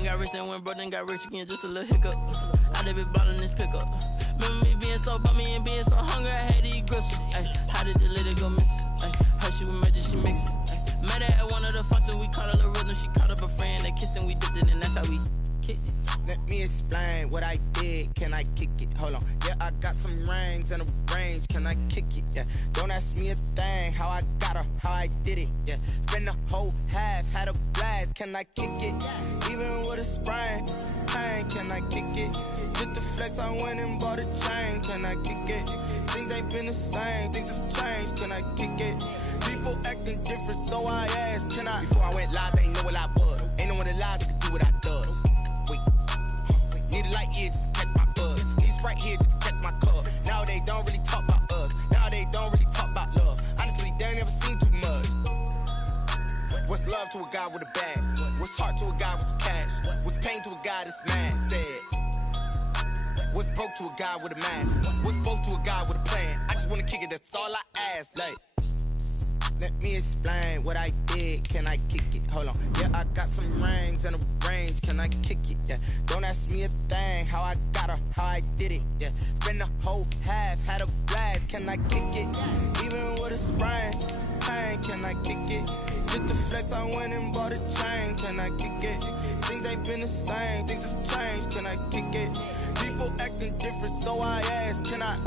done got rich and went broke, then got rich again, just a little hiccup. I done been bottling this pickup. Remember me being so bummy and being so hungry, I had to eat gristle. Ay, how did the lady go miss? Ay, her she was magic, she mixed it. Met her at one of the functions, we caught a little rhythm. She caught up a friend, they kissed and we dipped it, and that's how we kicked it. Let me explain what I did. Can I kick it? Hold on. Yeah, I got some rings and a range. Can I kick it? Yeah. Don't ask me a thing. How I got her, how I did it. Yeah. Spend the whole half, had a blast. Can I kick it? Even with a sprain. Pain, can I kick it? Just the flex, I went and bought a chain. Can I kick it? Things ain't been the same. Things have changed. Can I kick it? People acting different, so I asked. Can I? Before I went live, they ain't know what I was. Ain't no one alive that could do what I does. Need a light here just to catch my buzz. Need Sprite here just to catch my cup. Now they don't really talk about us. Now they don't really talk about love. Honestly, they ain't never seen too much. What's love to a guy with a bag? What's heart to a guy with some cash? What's pain to a guy that's mad? Said. What's broke to a guy with a mask? What's broke to a guy with a plan? I just wanna kick it, that's all I ask. Like, let me explain what I did. Can I kick it? Hold on. Yeah, I got some rings and a range. Can I kick it? Yeah. Don't ask me a thing. How I got her, how I did it. Yeah. Spend the whole half, had a blast. Can I kick it? Even with a sprain. Pain, can I kick it? Just the flex, I went and bought a chain. Can I kick it? Things ain't been the same. Things have changed. Can I kick it? People acting different, so I ask. Can I?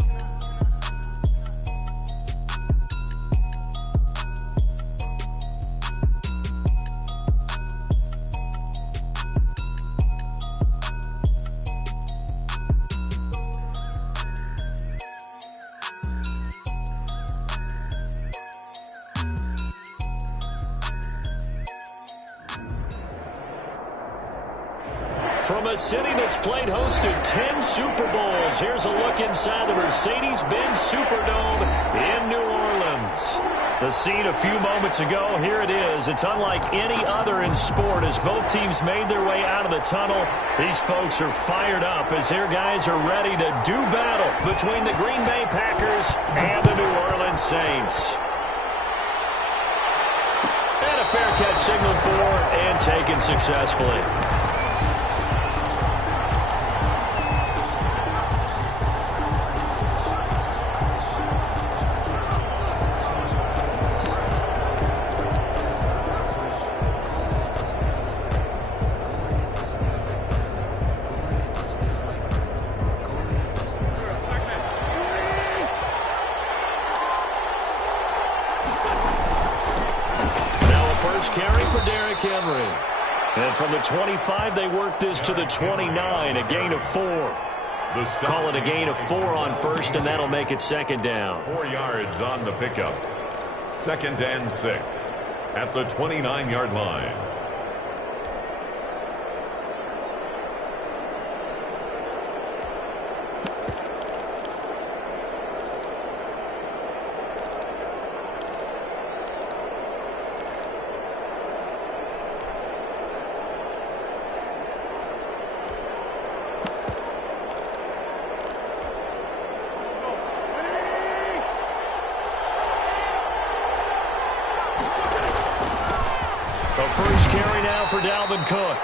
From a city that's played host to 10 Super Bowls, here's a look inside the Mercedes-Benz Superdome in New Orleans. The scene a few moments ago, here it is. It's unlike any other in sport as both teams made their way out of the tunnel. These folks are fired up as their guys are ready to do battle between the Green Bay Packers and the New Orleans Saints. And a fair catch signaled for and taken successfully. Carry for Derrick Henry. And from the 25, they work this to the 29, a gain of 4. Call it a gain of 4 on first, and that'll make it second down. 4 yards on the pickup. 2nd and 6 at the 29-yard line. First carry now for Dalvin Cook.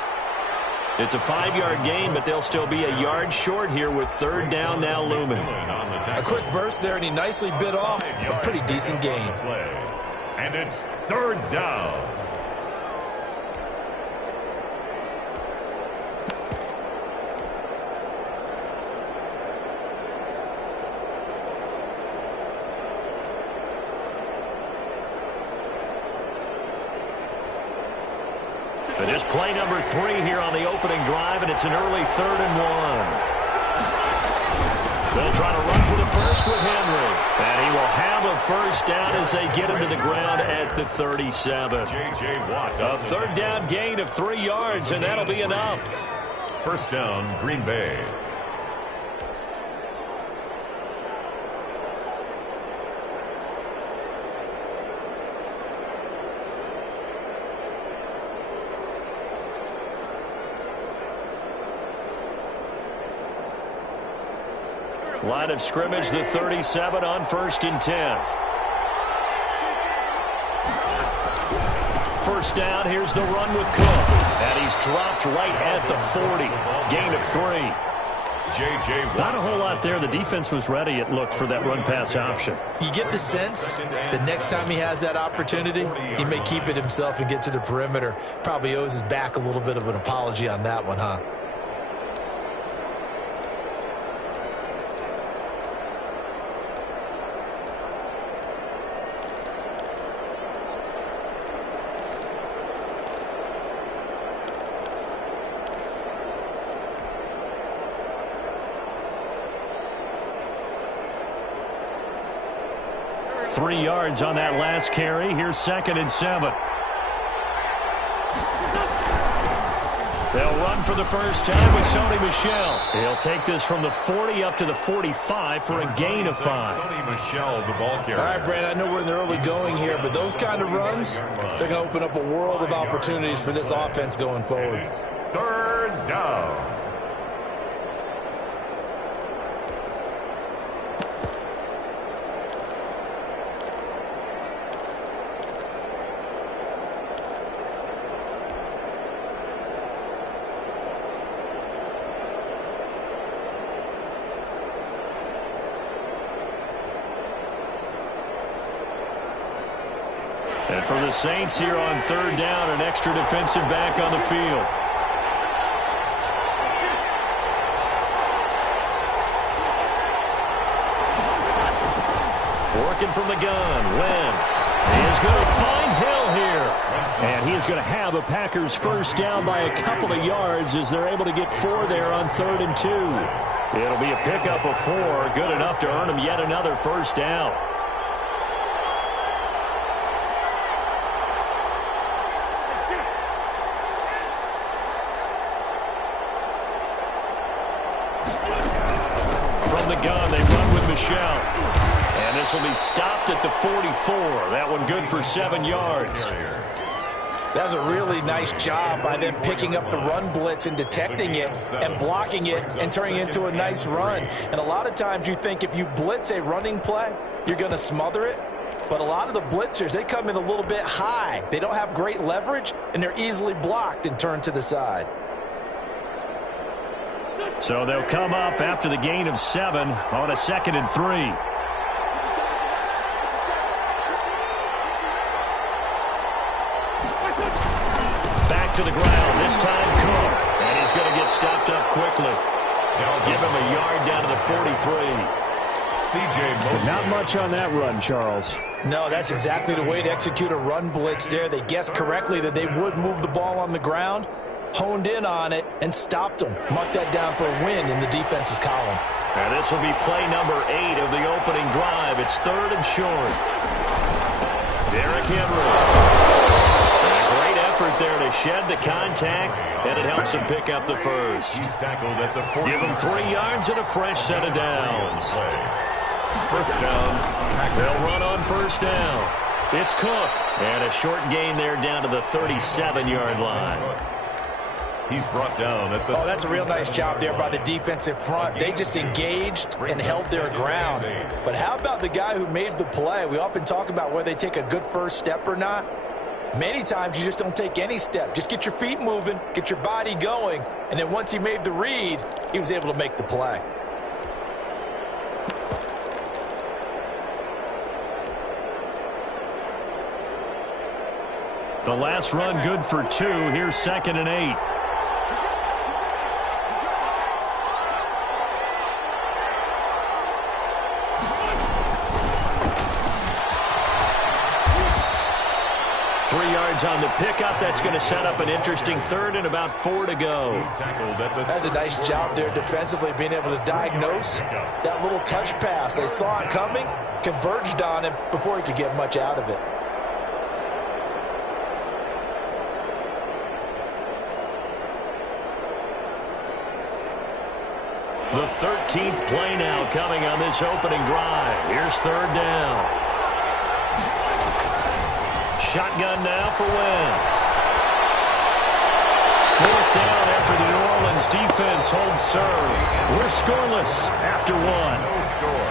It's a 5-yard gain, but they'll still be a yard short here with 3rd down now looming. A quick burst there, and he nicely bit off a pretty decent gain. And it's 3rd down. Just play number 3 here on the opening drive, and it's an early 3rd and 1. They'll try to run for the first with Henry. And he will have a first down as they get him to the ground at the 37. A 3rd down gain of 3 yards, and that'll be enough. First down, Green Bay. Line of scrimmage, the 37 on 1st and 10. First down, here's the run with Cook. And he's dropped right at the 40. Gain of 3. Not a whole lot there. The defense was ready, it looked, for that run-pass option. You get the sense that next time he has that opportunity, he may keep it himself and get to the perimeter. Probably owes his back a little bit of an apology on that one, huh? Three yards on that last carry. Here's 2nd and 7. They'll run for the first time with Sony Michel. He'll take this from the 40 up to the 45 for a gain of 5. Sony Michel, the ball carrier. All right, Brandon, I know we're in the early going here, but those kind of runs, they're going to open up a world of opportunities for this offense going forward. 3rd down. And for the Saints here on 3rd down, an extra defensive back on the field. Working from the gun, Wentz is going to find Hill here. And he is going to have a Packers first down by a couple of yards as they're able to get 4 there on 3rd and 2. It'll be a pickup of 4, good enough to earn him yet another first down. Gun, they run with Michel. And this will be stopped at the 44. That one good for 7 yards. That was a really nice job by them picking up the run blitz and detecting it and blocking it and turning it into a nice run. And a lot of times you think if you blitz a running play, you're going to smother it. But a lot of the blitzers, they come in a little bit high. They don't have great leverage, and they're easily blocked and turned to the side. So they'll come up after the gain of 7 on a 2nd and 3. Back to the ground, this time Cook. And he's going to get stopped up quickly. They'll give him a yard down to the 43. CJ, not much on that run, Charles. No, that's exactly the way to execute a run blitz there. They guessed correctly that they would move the ball on the ground, honed in on it, and stopped them. Mark that down for a win in the defense's column. And this will be play number 8 of the opening drive. It's 3rd and short. Derrick Henry. And a great effort there to shed the contact, and it helps him pick up the first. He's tackled at the 40. Give him 3 yards and a fresh set of downs. First down. They'll run on first down. It's Cook. And a short gain there down to the 37-yard line. He's brought down at the... Oh, that's a real nice job there by the defensive front. They just engaged and held their ground. But how about the guy who made the play? We often talk about whether they take a good first step or not. Many times you just don't take any step. Just get your feet moving, get your body going, and then once he made the read, he was able to make the play. The last run good for 2. Here's 2nd and 8. On the pickup, that's going to set up an interesting 3rd and about 4 to go. That's a nice job there defensively, being able to diagnose that little touch pass. They saw it coming, converged on him before he could get much out of it. The 13th play now coming on this opening drive. Here's 3rd down. Shotgun now for Wentz. 4th down after the New Orleans defense holds serve. We're scoreless after 1. No score.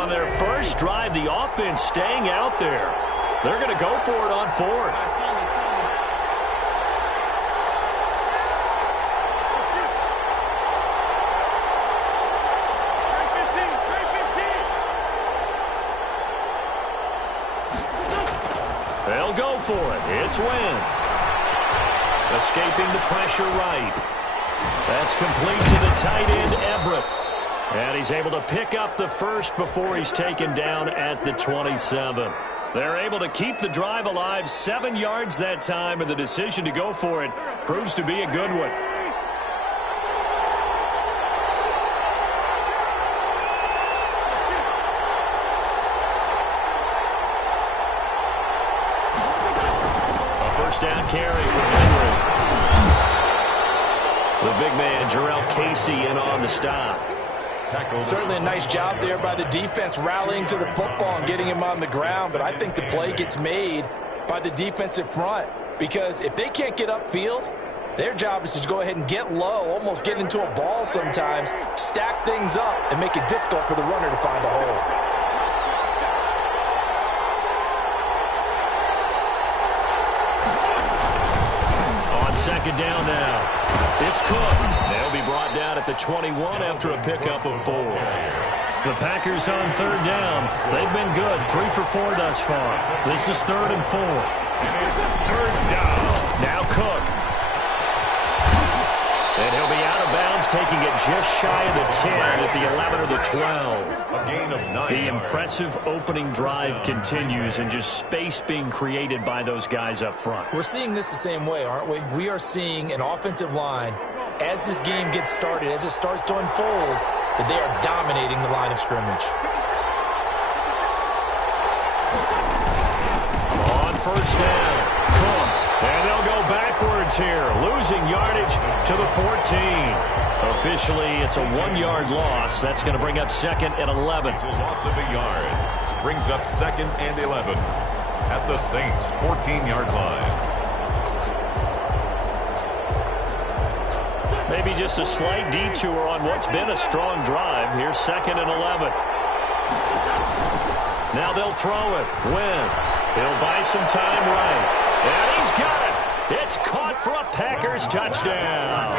On their first drive, the offense staying out there. They're going to go for it on fourth. They'll go for it. It's Wentz. Escaping the pressure right. That's complete to the tight end, Everett. And he's able to pick up the first before he's taken down at the 27. They're able to keep the drive alive, 7 yards that time, and the decision to go for it proves to be a good one. Down carry for Henry. The big man, Jarrell Casey, in on the stop. Certainly a nice job there by the defense rallying to the football and getting him on the ground, but I think the play gets made by the defensive front because if they can't get upfield, their job is to go ahead and get low, almost get into a ball sometimes, stack things up, and make it difficult for the runner to find a hole. Second down now. It's Cook. They'll be brought down at the 21 after a pickup of 4. The Packers on third down. They've been good. 3 for 4 thus far. This is 3rd and 4. Third down. Now Cook. And he'll be out of bounds, taking it just shy of the 10 at the 11 or the 12. A gain of 9. The impressive opening drive continues and just space being created by those guys up front. We're seeing this the same way, aren't we? We are seeing an offensive line, as this game gets started, as it starts to unfold, that they are dominating the line of scrimmage. On first down, Cook. And they'll go backwards here, losing yardage to the 14. Officially, it's a 1-yard loss. That's going to bring up 2nd and 11. It's a loss of a yard. Brings up 2nd and 11 at the Saints' 14-yard line. Maybe just a slight detour on what's been a strong drive. Here's 2nd and 11. Now they'll throw it. Wentz. He'll buy some time right. And he's got it. It's caught for a Packers touchdown.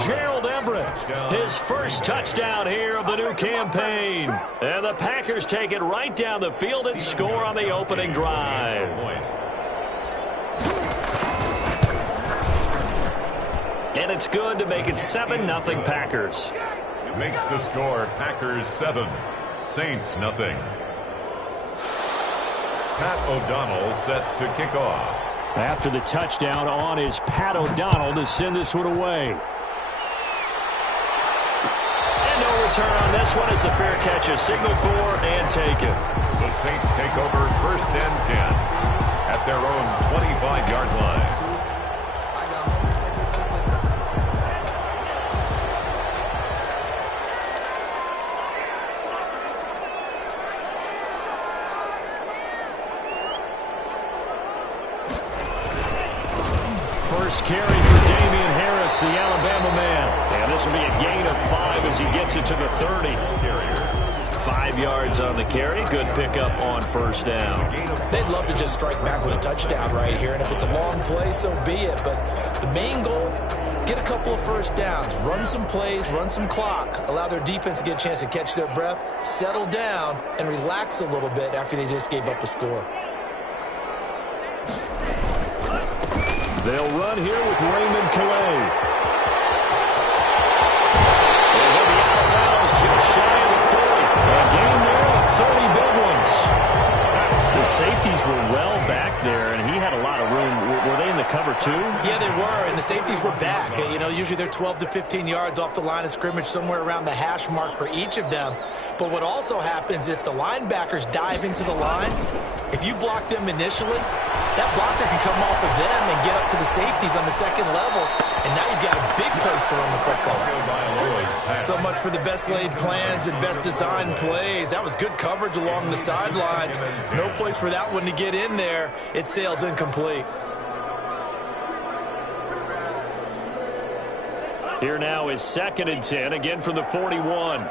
Gerald Everett, his first touchdown here of the new campaign. And the Packers take it right down the field and score on the opening drive. And it's good to make it 7-0 Packers. Makes the score Packers 7, Saints nothing. Pat O'Donnell set to kick off. After the touchdown on is Pat O'Donnell to send this one away. And no return on this one as the fair catch is signaled for and taken. The Saints take over 1st and 10 at their own 25-yard line. First carry for Damian Harris, the Alabama man. And this will be a gain of 5 as he gets it to the 30. 5 yards on the carry. Good pickup on first down. They'd love to just strike back with a touchdown right here. And if it's a long play, so be it. But the main goal, get a couple of first downs. Run some plays, run some clock. Allow their defense to get a chance to catch their breath, settle down, and relax a little bit after they just gave up a score. They'll run here with Raymond Calais. And he'll be out of bounds just shy of the 40. A game there of 30 big ones. The safeties were well back there, and he had a lot of room. Were they in the cover too? Yeah, they were, and the safeties were back. You know, usually they're 12 to 15 yards off the line of scrimmage, somewhere around the hash mark for each of them. But what also happens if the linebackers dive into the line, if you block them initially, that blocker can come off of them and get up to the safeties on the second level, and now you've got a big place to run the football. So much for the best laid plans and best designed plays. That was good coverage along the sidelines. No place for that one to get in there. It sails incomplete. Here now is 2nd and 10, again from the 41.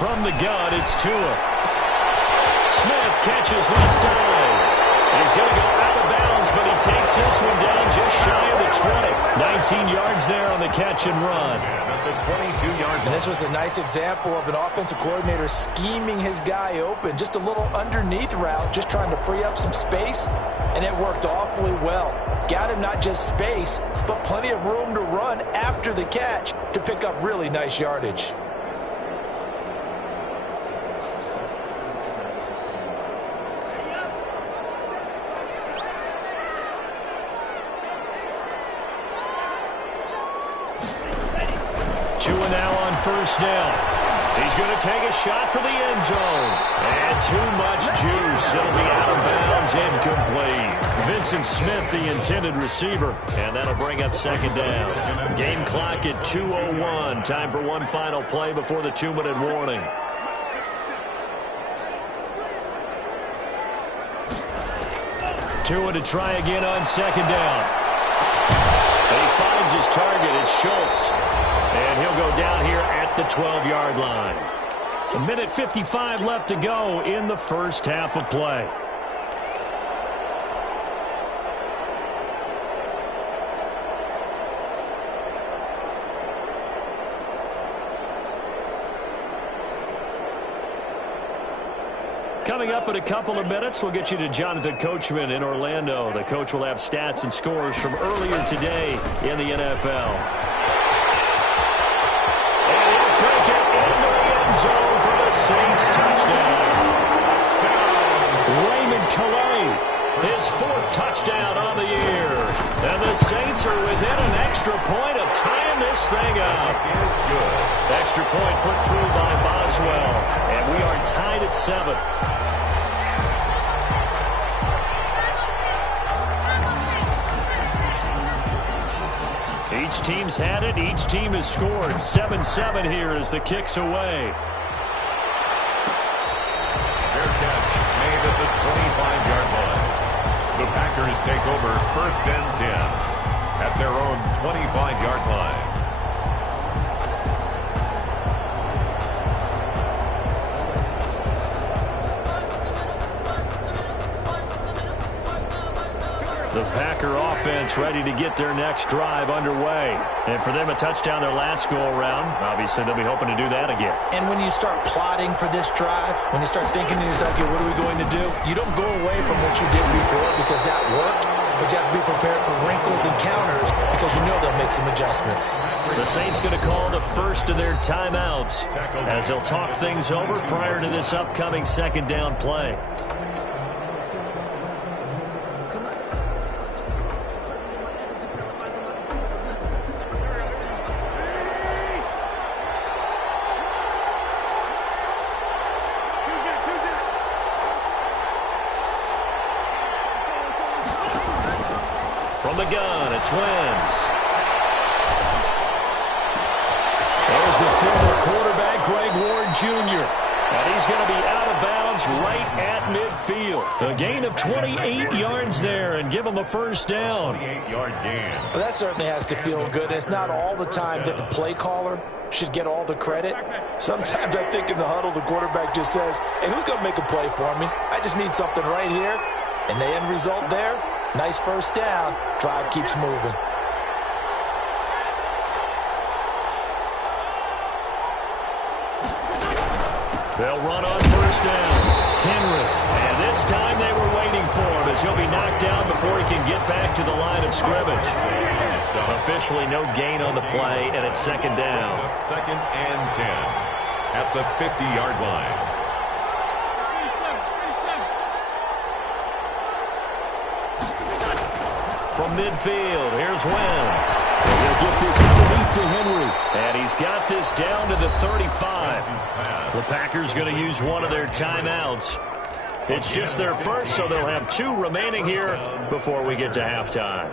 from the gun, it's Tua. Smith catches left side. He's going to go out of bounds, but he takes this one down just shy of the 20. 19 yards there on the catch and run. And this was a nice example of an offensive coordinator scheming his guy open. Just a little underneath route, just trying to free up some space, and it worked awfully well. Got him not just space, but plenty of room to run after the catch to pick up really nice yardage. Tua now on first down. He's going to take a shot for the end zone. And too much juice. It'll be out of bounds, incomplete. Vincent Smith, the intended receiver. And that'll bring up second down. Game clock at 2:01. Time for one final play before the 2-minute warning. Tua to try again on second down. And he finds his target. It's Schultz. And he'll go down here at the 12-yard line. 1:55 left to go in the first half of play. Coming up in a couple of minutes, we'll get you to Jonathan Coachman in Orlando. The coach will have stats and scores from earlier today in the NFL. And he'll take it into the end zone for the Saints touchdown. Raymond Calais, his 4th touchdown on the year. And the Saints are within an extra point of tying this thing up. Extra point put through by Boswell. And we are tied at 7. Each team's had it. Each team has scored. 7-7 here as the kick's away. Fair catch made at the 25-yard line. The Packers take over 1st and 10 at their own 25-yard line. The Packer offense ready to get their next drive underway. And for them, a touchdown their last go-around. Obviously, they'll be hoping to do that again. And when you start plotting for this drive, when you start thinking to yourself, okay, what are we going to do? You don't go away from what you did before because that worked, but you have to be prepared for wrinkles and counters because you know they'll make some adjustments. The Saints going to call the first of their timeouts as they'll talk things over prior to this upcoming second down play. From the gun, it's Wentz. There's the former quarterback, Greg Ward Jr. And he's going to be out of bounds right at midfield. A gain of 28 yards there and give him a first down. 28-yard gain. But that certainly has to feel good. And it's not all the time that the play caller should get all the credit. Sometimes I think in the huddle, the quarterback just says, hey, who's going to make a play for me? I just need something right here. And the end result there, nice first down. Drive keeps moving. They'll run on first down. Henry. And this time they were waiting for him as he'll be knocked down before he can get back to the line of scrimmage. Officially no gain on the play, and it's second down. 2nd and 10 at the 50-yard line. From midfield, here's Wentz. He'll get this underneath to Henry. And he's got this down to the 35. The Packers going to use one of their timeouts. It's just their first, so they'll have 2 remaining here before we get to halftime.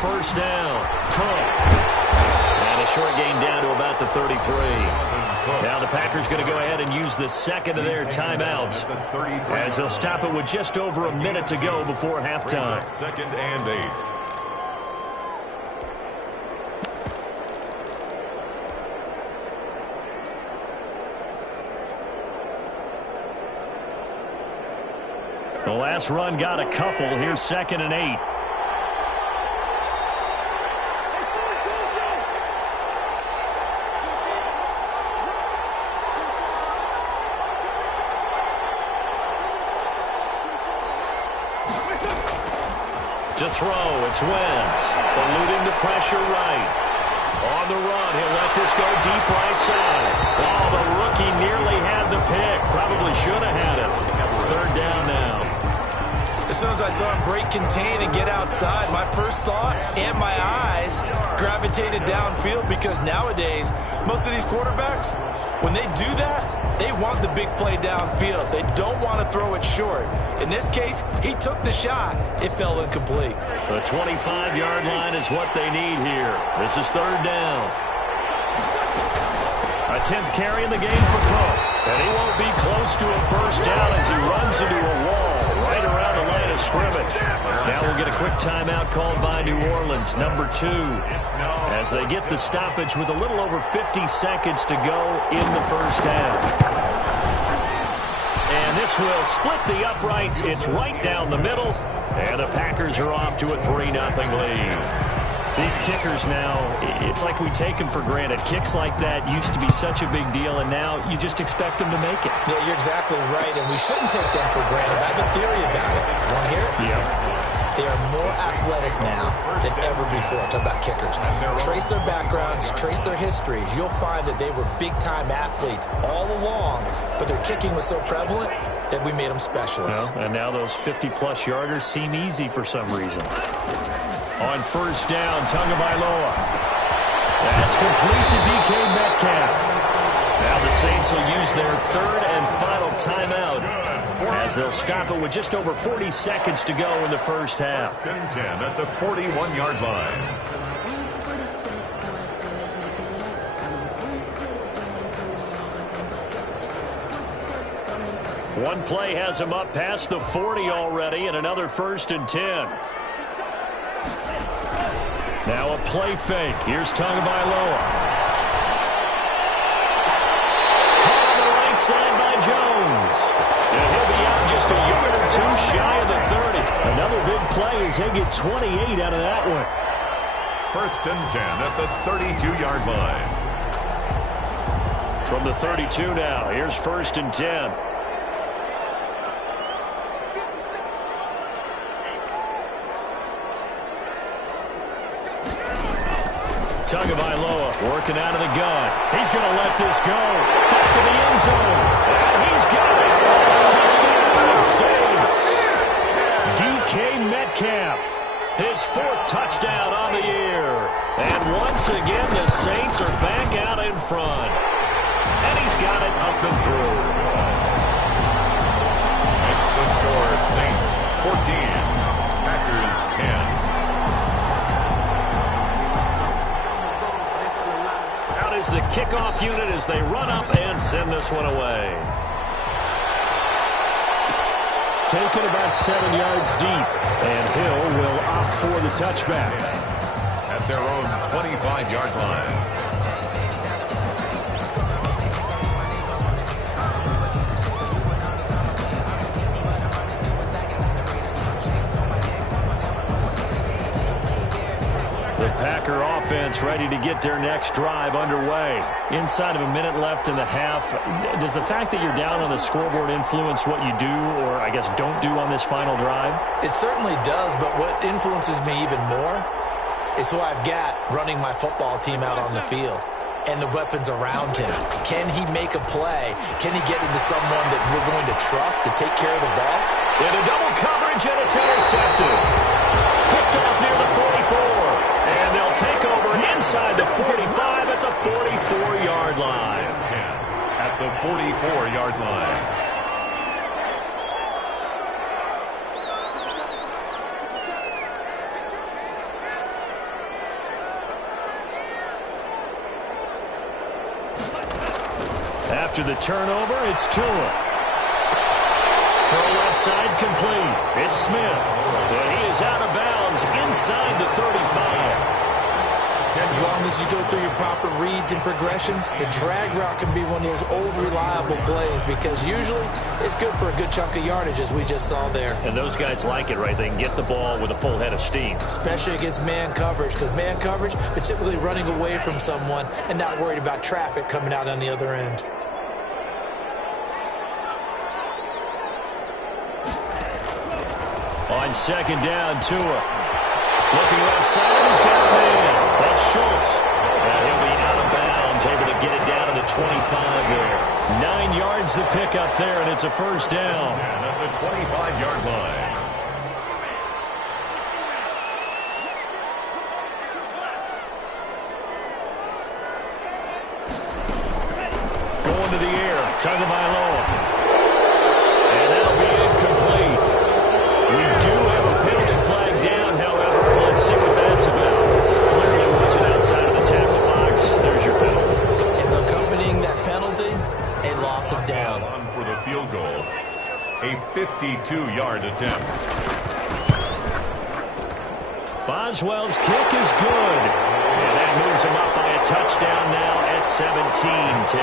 First down, Cook. And a short gain down to about the 33. Now the Packers going to go ahead and use the second of their timeouts as they'll stop it with just over a minute to go before halftime. 2nd and 8. The last run got a couple. Here's 2nd and 8. To throw, it's Wentz, eluding the pressure right. On the run, he'll let this go deep right side. Oh, the rookie nearly had the pick. Probably should have had it. 3rd down now. As soon as I saw him break contain and get outside, my first thought and my eyes gravitated downfield, because nowadays, most of these quarterbacks, when they do that, they want the big play downfield. They don't want to throw it short. In this case, he took the shot. It fell incomplete. The 25-yard line is what they need here. This is 3rd down. A 10th carry in the game for Cook. And he won't be close to a first down as he runs into a wall right around the line of scrimmage. Now we'll get a quick timeout called by New Orleans, number 2, as they get the stoppage with a little over 50 seconds to go in the first half. And this will split the uprights. It's right down the middle. And the Packers are off to a 3-0 lead. These kickers now, it's like we take them for granted. Kicks like that used to be such a big deal, and now you just expect them to make it. Yeah, you're exactly right, and we shouldn't take them for granted. I have a theory about it. You want to hear it? Yep. They are more athletic now than ever before. Talk about kickers. Trace their backgrounds, trace their histories. You'll find that they were big-time athletes all along, but their kicking was so prevalent that we made them specialists. Well, and now those 50-plus yarders seem easy for some reason. On first down, Tagovailoa. That's complete to DK Metcalf. Now the Saints will use their 3rd and final timeout as they'll stop it with just over 40 seconds to go in the first half. 1st and 10 at the 41-yard line. One play has him up past the 40 already, and another 1st and 10. Now a play fake. Here's Tagovailoa. Caught on the right side by Jones. And he'll be out just a yard or 2 shy of the 30. Another big play as they get 28 out of that one. 1st and 10 at the 32-yard line. From the 32 now, here's 1st and 10. Tagovailoa working out of the gun. He's going to let this go. Back in the end zone. And he's got it. Touchdown, Saints. DK Metcalf, his 4th touchdown on the year. And once again, the Saints are back out in front. And he's got it up and through. Makes the score Saints 14, Packers 10. Is the kickoff unit as they run up and send this one away. Taken about 7 yards deep, and Hill will opt for the touchback. At their own 25-yard line. The Packer offense ready to get their next drive underway. Inside of a minute left in the half, does the fact that you're down on the scoreboard influence what you do, or I guess don't do on this final drive? It certainly does, but what influences me even more is who I've got running my football team out on the field and the weapons around him. Can he make a play? Can he get into someone that we're going to trust to take care of the ball? Into double coverage, and it's intercepted. Picked off near the 44. And they'll take over inside the 45 at the 44-yard line. 10 at the 44-yard line. After the turnover, it's Tua. Throw left side complete. It's Smith. And he is out of bounds inside the 35. As long as you go through your proper reads and progressions, the drag route can be one of those old reliable plays because usually it's good for a good chunk of yardage, as we just saw there. And those guys like it, right? They can get the ball with a full head of steam. Especially against man coverage, because man coverage, they're typically running away from someone and not worried about traffic coming out on the other end. On second down, Tua. Looking left side, he's got a man. That's Schultz. And he'll be out of bounds, able to get it down to the 25 there. 9 yards to pick up there, and it's a first down. At the 25-yard line. Going to the air. Tagovailoa. And that'll be incomplete. We do have a penalty flag down, however. Let's see what that's about. Clearly wasn't outside of the tackle box. There's your penalty. And accompanying that penalty, a loss of down. On for the field goal. A 52-yard attempt. Boswell's kick is good. And that moves him up by a touchdown now at 17-10.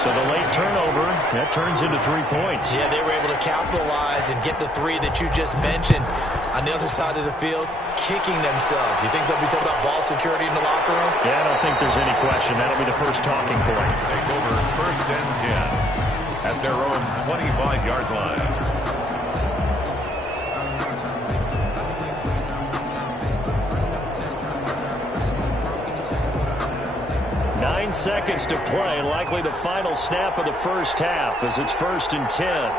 So the late turnover, that turns into 3 points. Yeah, they were able to capitalize and get the 3 that you just mentioned. On the other side of the field, kicking themselves. You think they'll be talking about ball security in the locker room? Yeah, I don't think there's any question. That'll be the first talking point. Take over first and 10 at their own 25-yard line. Nine seconds to play, likely the final snap of the first half as it's first and 10.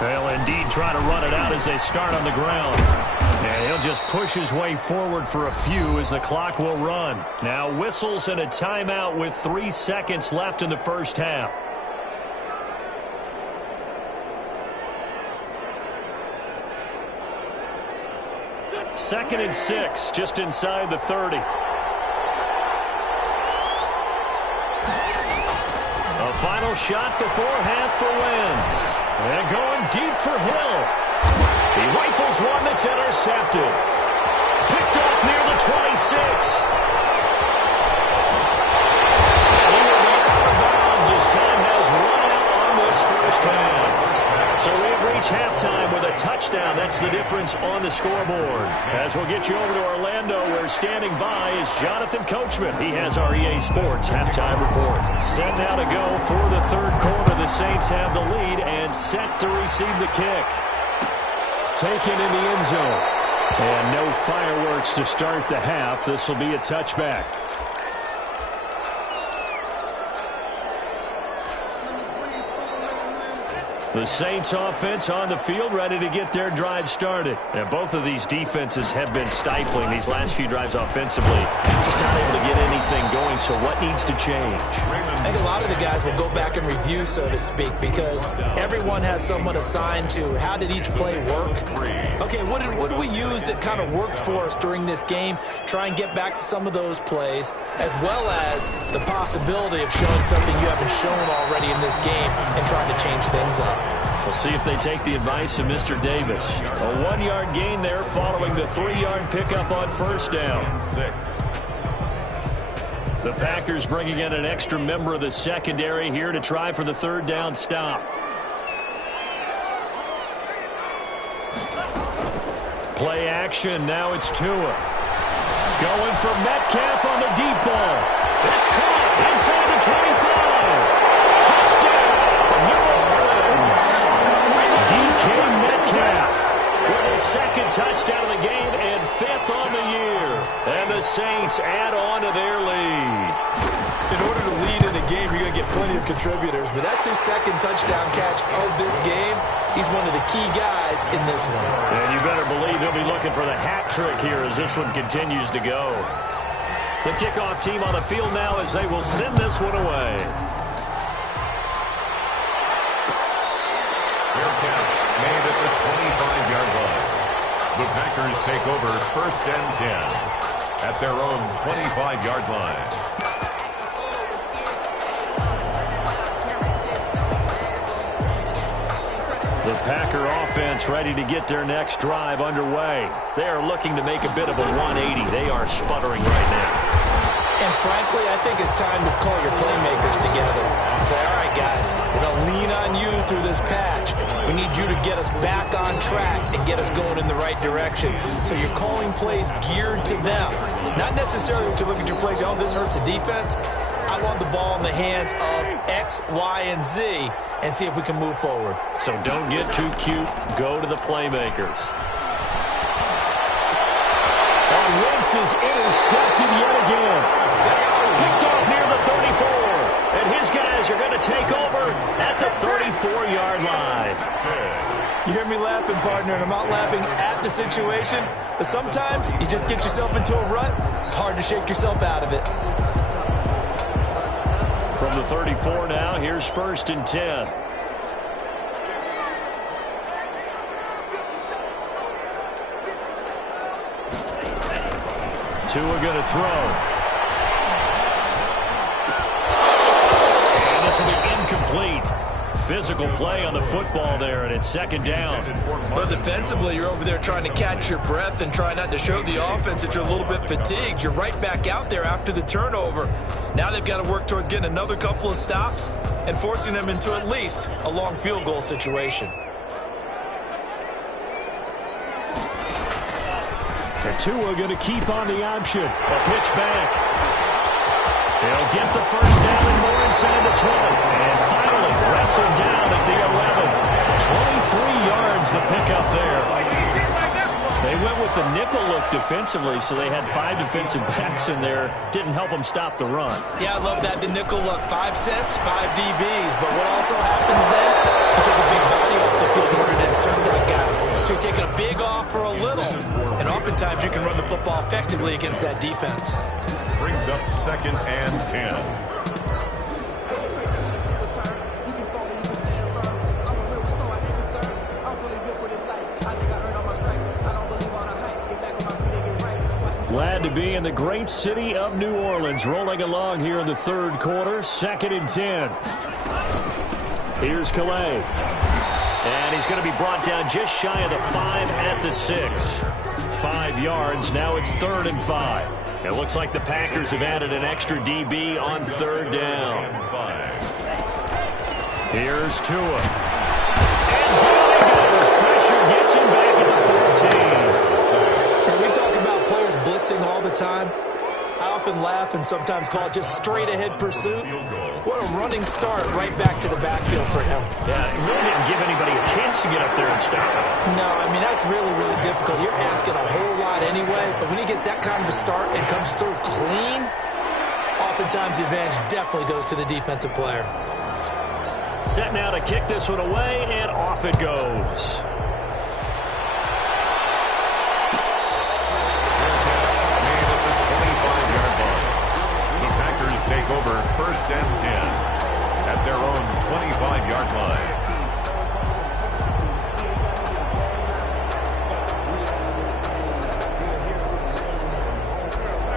They'll indeed try to run it out as they start on the ground. And he'll just push his way forward for a few as the clock will run. Now whistles and a timeout with 3 seconds left in the first half. Second and 6, just inside the 30. A final shot before half for Wentz. And going deep for Hill. He rifles one that's intercepted. Picked off near the 26. He will be out of bounds as time has run out on this first half. So we have reached halftime with a touchdown. That's the difference on the scoreboard. As we'll get you over to Orlando, where standing by is Jonathan Coachman. He has our EA Sports halftime report. Set now to go for the third quarter. The Saints have the lead and set to receive the kick. Taken in the end zone. And no fireworks to start the half. This will be a touchback. The Saints offense on the field, ready to get their drive started. And both of these defenses have been stifling these last few drives offensively. Just not able to get anything going, so what needs to change? I think a lot of the guys will go back and review, so to speak, because everyone has someone assigned to how did each play work. Okay, what did we use that kind of worked for us during this game? Try and get back to some of those plays, as well as the possibility of showing something you haven't shown already in this game and trying to change things up. We'll see if they take the advice of Mr. Davis. A 1-yard gain there following the 3-yard pickup on first down. 6. The Packers bringing in an extra member of the secondary here to try for the third down stop. Play action. Now it's Tua. Going for Metcalf on the deep ball. It's caught inside the 25. Touchdown, New Orleans. DK Metcalf with his second touchdown of the game and 5th on the year. And the Saints add on to their lead. In order to lead in a game, you're going to get plenty of contributors, but that's his second touchdown catch of this game. He's one of the key guys in this one. And you better believe he'll be looking for the hat trick here as this one continues to go. The kickoff team on the field now as they will send this one away. Fair catch made at the 25-yard line. The Packers take over first and 10. at their own 25-yard line. The Packer offense ready to get their next drive underway. They are looking to make a bit of a 180. They are sputtering right now. And frankly, I think it's time to call your playmakers together and say, all right, guys, we're going to lean on you through this patch. We need you to get us back on track and get us going in the right direction. So you're calling plays geared to them. Not necessarily to look at your plays, oh, this hurts the defense. I want the ball in the hands of X, Y, and Z and see if we can move forward. So don't get too cute. Go to the playmakers. And Wentz is intercepted yet again. Picked off near the 34. And his guys are going to take over at the 34-yard line. You hear me laughing, partner, and I'm not laughing at the situation. But sometimes you just get yourself into a rut. It's hard to shake yourself out of it. From the 34 now, here's 1st and 10. Tua going to throw. And this will be incomplete. Physical play on the football there, and it's 2nd down. But defensively, you're over there trying to catch your breath and try not to show the offense that you're a little bit fatigued. You're right back out there after the turnover. Now they've got to work towards getting another couple of stops and forcing them into at least a long field goal situation. And Tua going to keep on the option. A pitch back. They'll get the 1st down and more inside the 20. And finally wrestled down at the 11. 23 yards the pickup there. They went with the nickel look defensively, so they had 5 defensive backs in there. Didn't help them stop the run. Yeah, I love that. The nickel look, 5 cents, 5 DBs. But what also happens then, you take a big body off the field in order to insert that guy. So you're taking a big off for a little. And oftentimes you can run the football effectively against that defense. Brings up 2nd and 10. Glad to be in the great city of New Orleans, rolling along here in the 3rd quarter, 2nd and 10. Here's Calais. And he's going to be brought down just shy of the 5 at the 6. 5 yards. Now it's 3rd and 5. It looks like the Packers have added an extra DB on 3rd down. Here's Tua. And down he goes. Pressure gets him back at the 14. And we talk about players blitzing all the time. I often laugh and sometimes call it just straight-ahead pursuit. What a running start right back to the backfield for him. Yeah, it really didn't give anybody a chance to get up there and stop him. No, I mean, that's really, really difficult. You're asking a whole lot anyway, but when he gets that kind of a start and comes through clean, oftentimes the advantage definitely goes to the defensive player. Set now to kick this one away, and off it goes. Take over 1st and 10 at their own 25-yard line.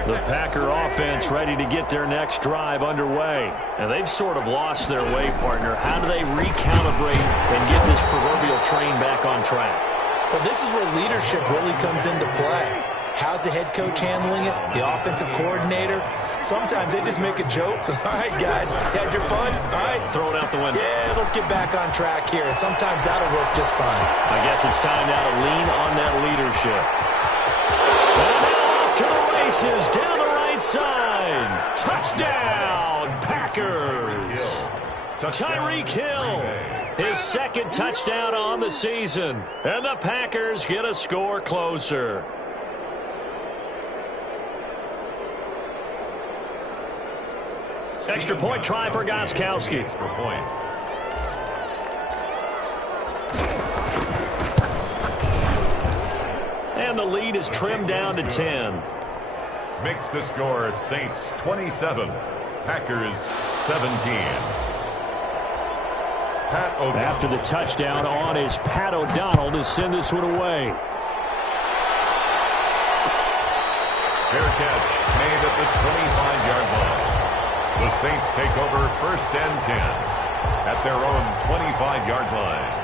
The Packer offense ready to get their next drive underway. And they've sort of lost their way, partner. How do they recalibrate and get this proverbial train back on track? Well, this is where leadership really comes into play. How's the head coach handling it? The offensive coordinator? Sometimes they just make a joke. All right, guys, had your fun? All right. Throw it out the window. Yeah, let's get back on track here. And sometimes that'll work just fine. I guess it's time now to lean on that leadership. And now off to the races down the right side. Touchdown, Packers. Tyreek Hill. His 2nd touchdown on the season. And the Packers get a score closer. Extra point try for Gostkowski. Extra point. And the lead is trimmed down to 10. Makes the score Saints 27, Packers 17. Pat O'Donnell. After the touchdown on is Pat O'Donnell to send this one away. Fair catch made at the 25-yard line. The Saints take over 1st and 10 at their own 25-yard line.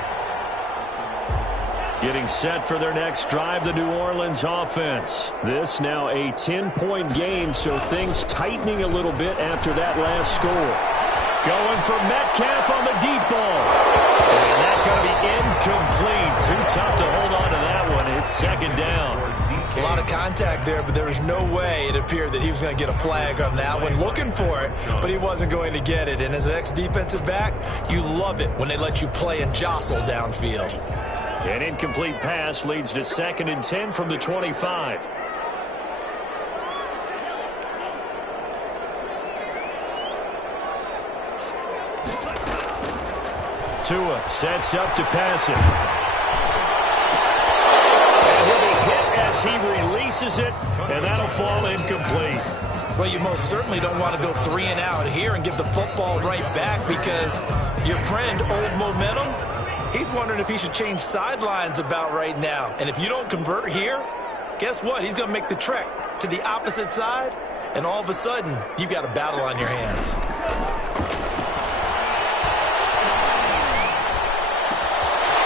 Getting set for their next drive, the New Orleans offense. This now a 10-point game, so things tightening a little bit after that last score. Going for Metcalf on the deep ball. And that's going to be incomplete. Too tough to hold on to that one. It's 2nd down. A lot of contact there, but there was no way it appeared that he was going to get a flag on that one. Looking for it, but he wasn't going to get it. And as an ex-defensive back, you love it when they let you play and jostle downfield. An incomplete pass leads to 2nd and 10 from the 25. Tua sets up to pass it. And he'll be hit as he releases it, and that'll fall incomplete. Well, you most certainly don't want to go 3 and out here and give the football right back, because your friend, Old Momentum, he's wondering if he should change sidelines about right now. And if you don't convert here, guess what? He's going to make the trek to the opposite side, and all of a sudden, you've got a battle on your hands.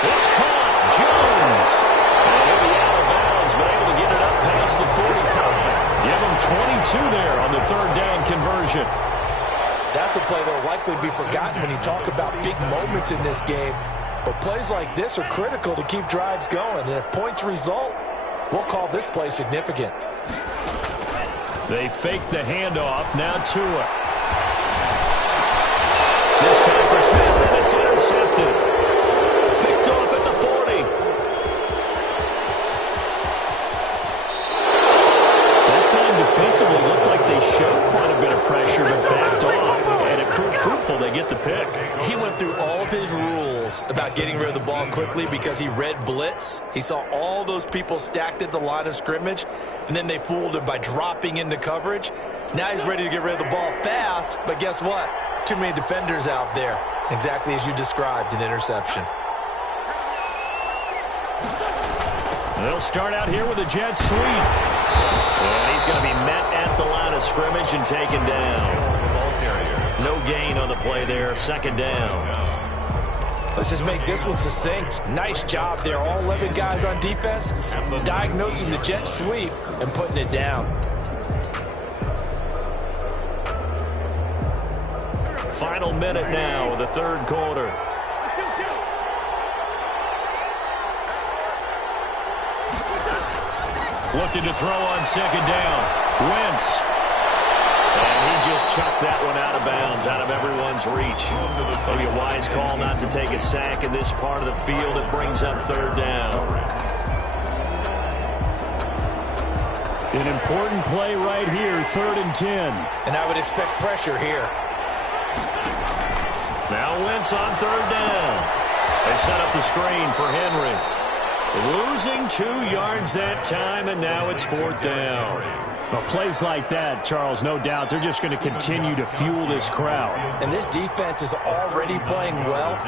It's caught. Jones. And he'll be out of bounds, but able to get it up past the 45. Give him 22 there on the 3rd down conversion. That's a play that will likely be forgotten when you talk about big moments in this game. But plays like this are critical to keep drives going. And if points result, we'll call this play significant. They fake the handoff. Now Tua. This time for Smith, and it's intercepted. Picked off at the 40. That time defensively looked like they showed quite a bit of pressure, but backed off. And it proved fruitful. They get the pick. He went through all of his rules about getting rid of the ball quickly because he read blitz. He saw all those people stacked at the line of scrimmage, and then they fooled him by dropping into coverage. Now he's ready to get rid of the ball fast, but guess what? Too many defenders out there. Exactly as you described, an interception. They'll start out here with a jet sweep. And he's going to be met at the line of scrimmage and taken down. No gain on the play there. 2nd down. Let's just make this one succinct. Nice job there. All 11 guys on defense diagnosing the jet sweep and putting it down. Final minute now of the 3rd quarter. Looking to throw on 2nd down. Wentz. And he just chucked that one out of bounds, out of everyone's reach. Maybe a wise call not to take a sack in this part of the field. It brings up 3rd down. An important play right here, 3rd and 10. And I would expect pressure here. Now Wentz on 3rd down. They set up the screen for Henry. Losing 2 yards that time, and now it's 4th down. Well, plays like that, Charles, no doubt, they're just going to continue to fuel this crowd. And this defense is already playing well,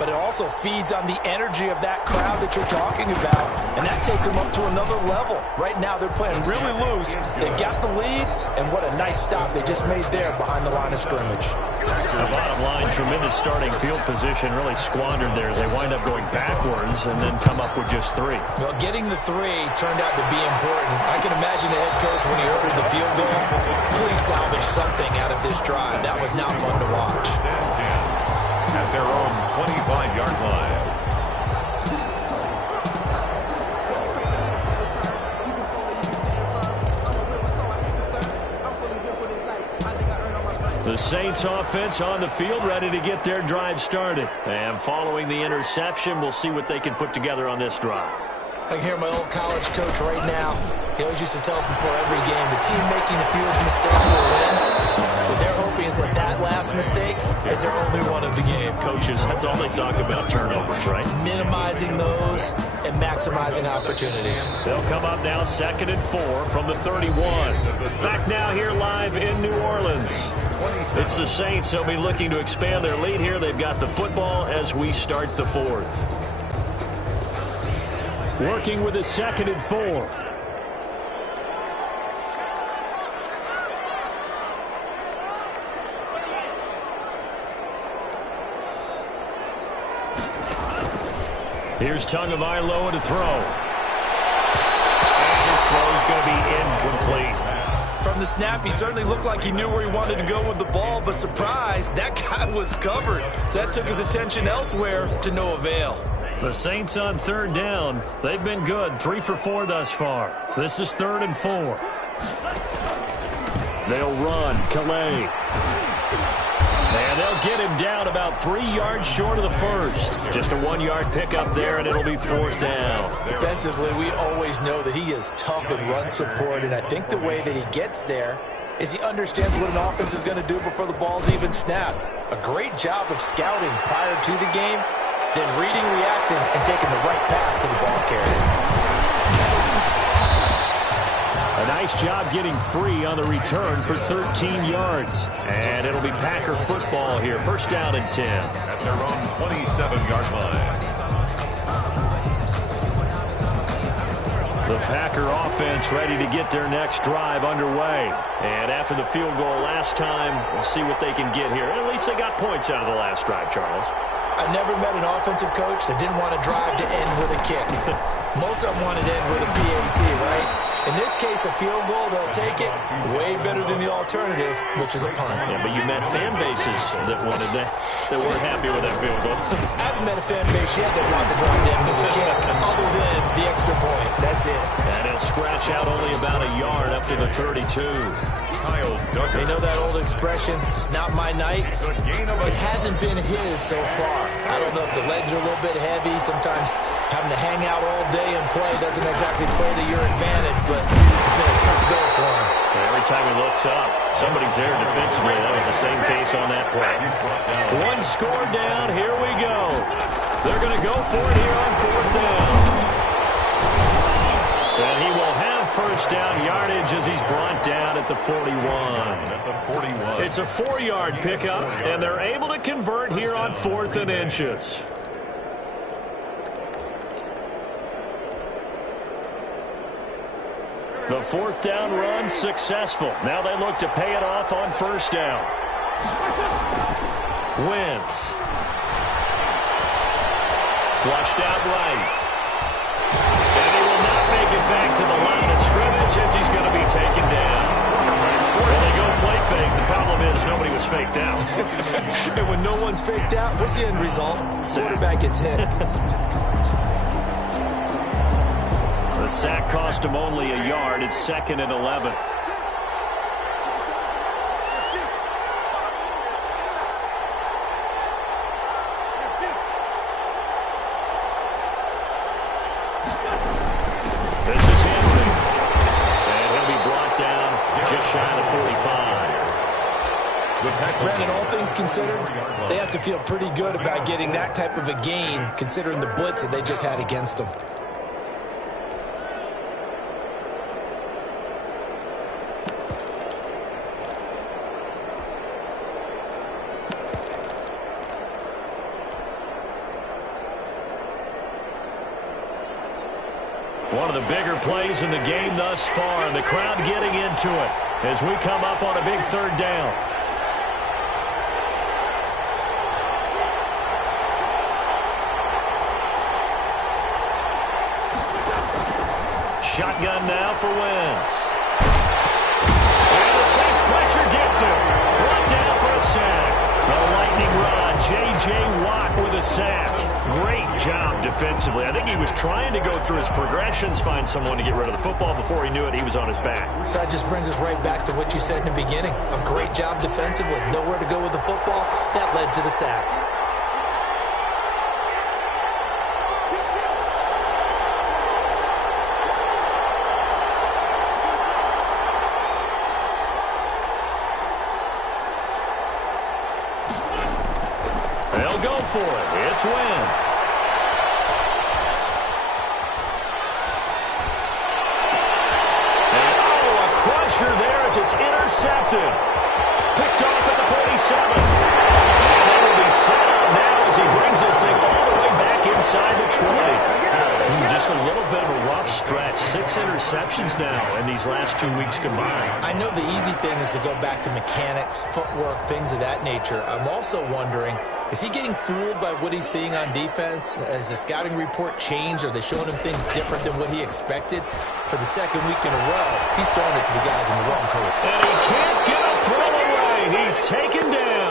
but it also feeds on the energy of that crowd that you're talking about, and that takes them up to another level. Right now, they're playing really loose. They've got the lead, and what a nice stop they just made there behind the line of scrimmage. The bottom line, tremendous starting field position, really squandered there as they wind up going backwards and then come up with just 3. Well, getting the 3 turned out to be important. I can imagine the head coach, when he ordered the field goal, please salvage something out of this drive. That was not fun to watch. At their own 25-yard line. The Saints offense on the field, ready to get their drive started. And following the interception, we'll see what they can put together on this drive. I can hear my old college coach right now. He always used to tell us before every game, the team making the fewest mistakes will win. What they're hoping is that that last mistake is their only one of the game. Coaches, that's all they talk about, turnovers, right? Minimizing those and maximizing opportunities. They'll come up now 2nd and 4 from the 31. Back now here live in New Orleans. It's the Saints. They'll be looking to expand their lead here. They've got the football as we start the 4th. Working with a 2nd and 4. Here's Tagovailoa to throw. And his throw's going to be incomplete. From the snap, he certainly looked like he knew where he wanted to go with the ball, but surprise, that guy was covered. So that took his attention elsewhere to no avail. The Saints on third down. They've been good, 3 for 4 thus far. This is 3rd and 4. They'll run. Calais. And they'll get him down about 3 yards short of the first. Just a 1-yard pickup there, and it'll be 4th down. Defensively, we always know that he is tough in run support, and I think the way that he gets there is he understands what an offense is going to do before the ball's even snapped. A great job of scouting prior to the game, then reading, reacting, and taking the right path to the ball carrier. A nice job getting free on the return for 13 yards. And it'll be Packer football here. 1st down and 10. At their own 27-yard line. The Packer offense ready to get their next drive underway. And after the field goal last time, we'll see what they can get here. At least they got points out of the last drive, Charles. I never met an offensive coach that didn't want to drive to end with a kick. Most of them wanted to end with a PAT, right? In this case, a field goal, they'll take it. Way better than the alternative, which is a punt. Yeah, but you met fan bases that wanted that weren't happy with that field goal. I haven't met a fan base yet that wants to drive to end with a kick, other than the extra point. That's it. And he'll scratch out only about a yard up to the 32. They know that old expression, it's not my night. It hasn't been his so far. I don't know if the legs are a little bit heavy. Sometimes having to hang out all day and play doesn't exactly play to your advantage, but it's been a tough go for him. Every time he looks up, somebody's there defensively. That was the same case on that play. 1 score down. Here we go. They're going to go for it here on 4th down. And he will have 1st down yardage as he's brought down at the 41. It's a 4-yard pickup, and they're able to convert here on 4th and inches. The 4th down run successful. Now they look to pay it off on 1st down. Wentz. Flushed out right. And he will not make it back to the line of scrimmage as he's going to be taken down. When they go play fake, the problem is nobody was faked out. And when no one's faked out, what's the end result? Quarterback gets hit. The sack cost him only a yard. It's 2nd and 11. This is Henry. And he'll be brought down just shy of the 45. Brandon, all things considered, they have to feel pretty good about getting that type of a gain, considering the blitz that they just had against them. One of the bigger plays in the game thus far, and the crowd getting into it as we come up on a big 3rd down. Shotgun now for Wentz. And the Saints pressure gets him. Brought down for a sack. The lightning rod, J.J. Watt with a sack. Great job defensively. I think he was trying to go through his progressions, find someone to get rid of the football. Before he knew it, he was on his back. So that just brings us right back to what you said in the beginning. A great job defensively. Nowhere to go with the football. That led to the sack. They'll go for it. It's Wentz. And a crusher there as it's intercepted. Picked off at the 47. And they will be set up now as he brings this thing all the way back inside the 20. Just a little bit of a rough stretch. 6 interceptions. receptions now in these last 2 weeks combined. I know the easy thing is to go back to mechanics, footwork, things of that nature. I'm also wondering, is he getting fooled by what he's seeing on defense? Has the scouting report changed? Are they showing him things different than what he expected? For the second week in a row, he's throwing it to the guys in the wrong color. And he can't get a throw away. He's taken down.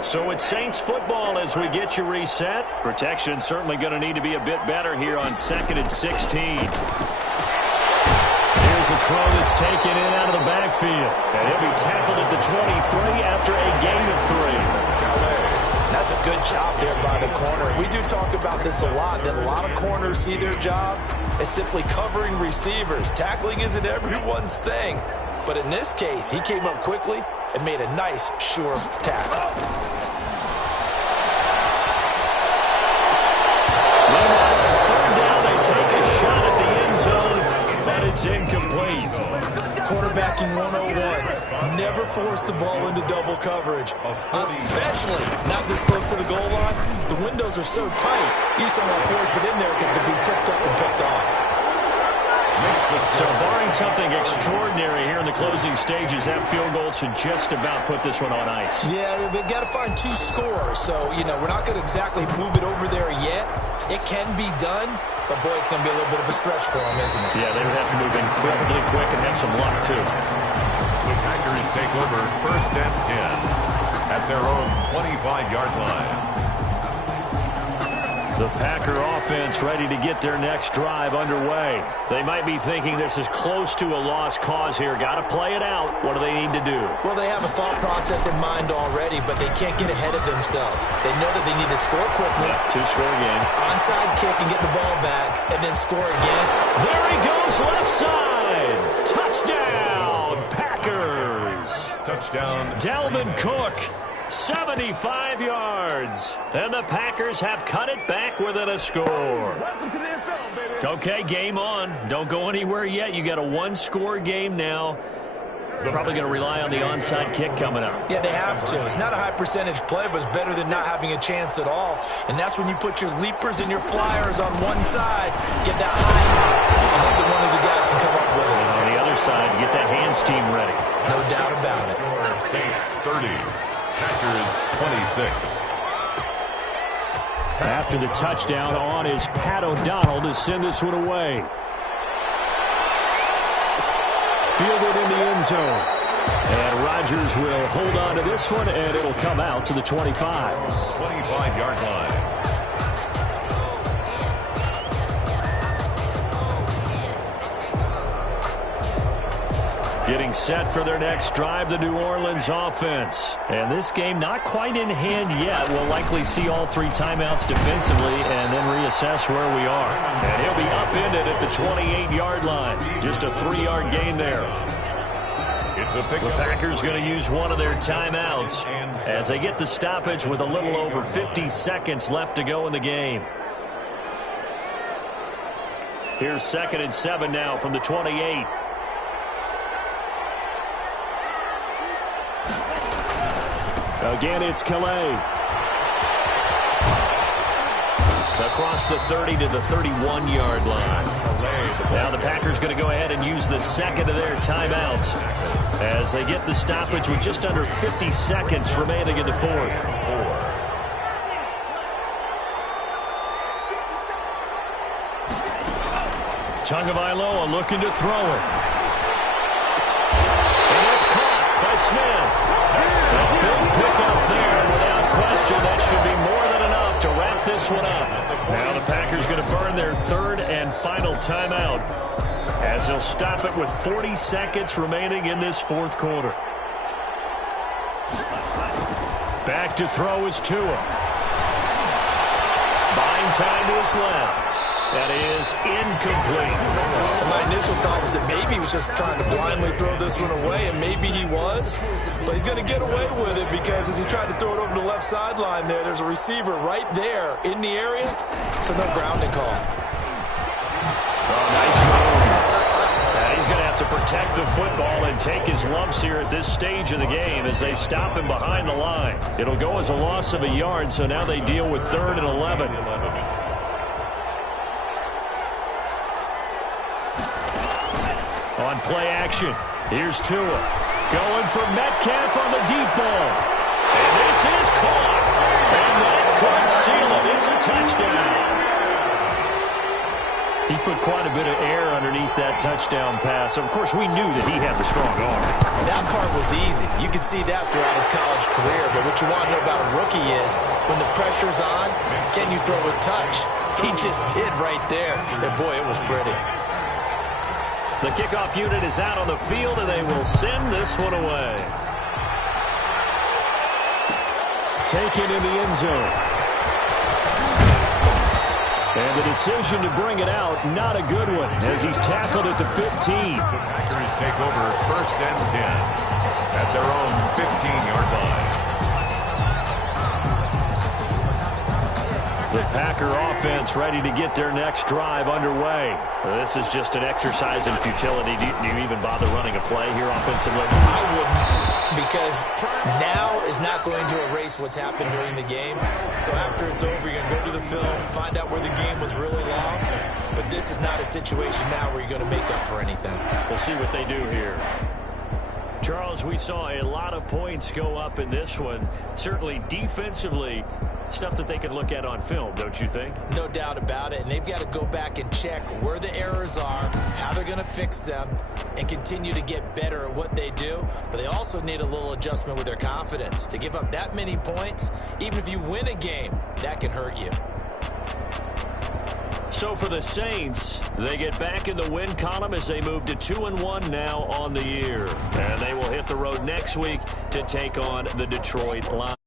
So it's Saints football as we get you reset. Protection certainly going to need to be a bit better here on 2nd and 16. Here's a throw that's taken in out of the backfield. And he'll be tackled at the 23 after a gain of 3. That's a good job there by the corner. We do talk about this a lot, that a lot of corners see their job as simply covering receivers. Tackling isn't everyone's thing. But in this case, he came up quickly and made a nice, sure tackle. Take a shot at the end zone, but it's incomplete. Quarterbacking 101. Never force the ball into double coverage, especially not this close to the goal line. The windows are so tight, you just don't want to force it in there because it could be tipped up and picked off. So barring something extraordinary here in the closing stages, that field goal should just about put this one on ice. Yeah, we've got to find 2 scores. So, we're not going to exactly move it over there yet. It can be done, but, boy, it's going to be a little bit of a stretch for them, isn't it? Yeah, they would have to move incredibly quick and have some luck, too. The Packers take over 1st and 10 at their own 25-yard line. The Packer offense ready to get their next drive underway. They might be thinking this is close to a lost cause here. Got to play it out. What do they need to do? Well, they have a thought process in mind already, but they can't get ahead of themselves. They know that they need to score quickly. Yeah, 2-score game. Onside kick and get the ball back, and then score again. There he goes, left side. Touchdown, Packers. Touchdown. Dalvin Cook. 75 yards. And the Packers have cut it back within a score. Welcome to the NFL, baby. Okay, game on. Don't go anywhere yet. You got a 1-score game now. Probably going to rely on the onside kick coming up. Yeah, they have to. It's not a high percentage play, but it's better than not having a chance at all. And that's when you put your leapers and your flyers on one side, get that height, and hope that one of the guys can come up with it. And on the other side, get that hands team ready. No doubt about it. Saints 30. Packers 26. After the touchdown on is Pat O'Donnell to send this one away. Fielded in the end zone. And Rodgers will hold on to this one, and it'll come out to the 25. 25-yard line. Getting set for their next drive, the New Orleans offense. And this game not quite in hand yet. We'll likely see all 3 timeouts defensively and then reassess where we are. And he'll be upended at the 28-yard line. Just a 3-yard gain there. The Packers going to use one of their timeouts as they get the stoppage with a little over 50 seconds left to go in the game. Here's 2nd and 7 now from the 28. Again, it's Calais. Across the 30 to the 31-yard line. Now the Packers going to go ahead and use the second of their timeouts as they get the stoppage with just under 50 seconds remaining in the 4th. Tagovailoa looking to throw it. And it's caught by Smith. A big pickup there. Without question, that should be more than enough to wrap this one up. Now the Packers going to burn their 3rd and final timeout as they'll stop it with 40 seconds remaining in this 4th quarter. Back to throw is Tua. Buying time to his left. That is incomplete. My initial thought was that maybe he was just trying to blindly throw this one away, and maybe he was. But he's going to get away with it because as he tried to throw it over the left sideline there's a receiver right there in the area, so no grounding call. Oh, nice protect the football and take his lumps here at this stage of the game as they stop him behind the line. It'll go as a loss of a yard, so now they deal with 3rd and 11. On play action, here's Tua. Going for Metcalf on the deep ball. And this is caught. And that could seal it. It's a touchdown. He put quite a bit of air underneath that touchdown pass. Of course, we knew that he had the strong arm. That part was easy. You could see that throughout his college career. But what you want to know about a rookie is when the pressure's on, can you throw with touch? He just did right there. And, boy, it was pretty. The kickoff unit is out on the field, and they will send this one away. Taken in the end zone. And the decision to bring it out, not a good one, as he's tackled at the 15. The Packers take over 1st and 10 at their own 15-yard line. The Packer offense ready to get their next drive underway. This is just an exercise in futility. Do you even bother running a play here offensively? I wouldn't, because now is not going to erase what's happened during the game. So after it's over, you're going to go to the film, find out where the game was really lost. But this is not a situation now where you're going to make up for anything. We'll see what they do here. Charles, we saw a lot of points go up in this one. Certainly defensively, stuff that they can look at on film, don't you think? No doubt about it. And they've got to go back and check where the errors are, how they're going to fix them, and continue to get better at what they do. But they also need a little adjustment with their confidence. To give up that many points, even if you win a game, that can hurt you. So for the Saints, they get back in the win column as they move to 2-1 now on the year. And they will hit the road next week to take on the Detroit Lions.